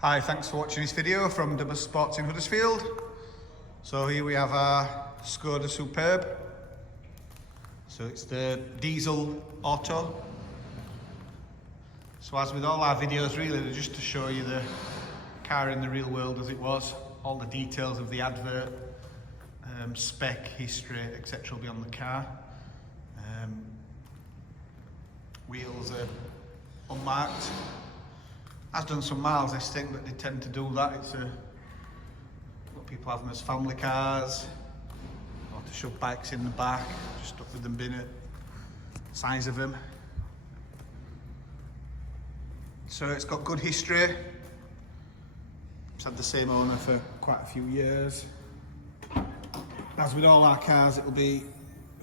Hi, thanks for watching this video from Dubber Sports in Huddersfield. So here we have our Skoda Superb. So it's the diesel auto. So as with all our videos really, they're just to show you the car in the real world as it was. All the details of the advert, spec, history, etc. will be on the car. Wheels are unmarked. Has done some miles this thing, but they tend to do that. It's a lot of people have them as family cars, or to shove bikes in the back, just stuck with them bin it, size of them. So it's got good history. It's had the same owner for quite a few years. As with all our cars, it'll be,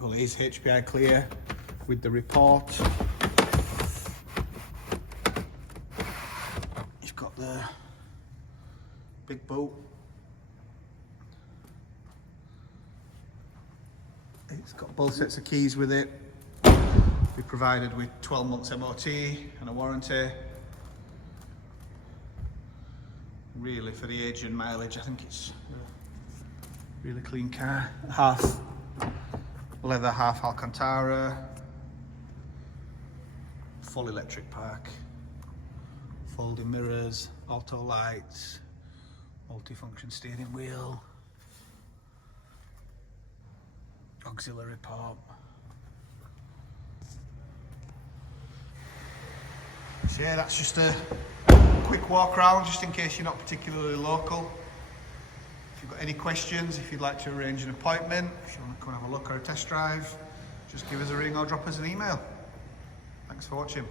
well, it is HPI clear with the report. You've got the big boot. It's got both sets of keys with it. We're provided with 12 months MOT and a warranty. Really, for the age and mileage, I think it's a really clean car. Half leather, half Alcantara. Full electric park. Folding mirrors, auto lights, multifunction steering wheel, auxiliary pump. So yeah, that's just a quick walk around, just in case you're not particularly local. If you've got any questions, if you'd like to arrange an appointment, if you want to come and have a look or a test drive, just give us a ring or drop us an email. Thanks for watching.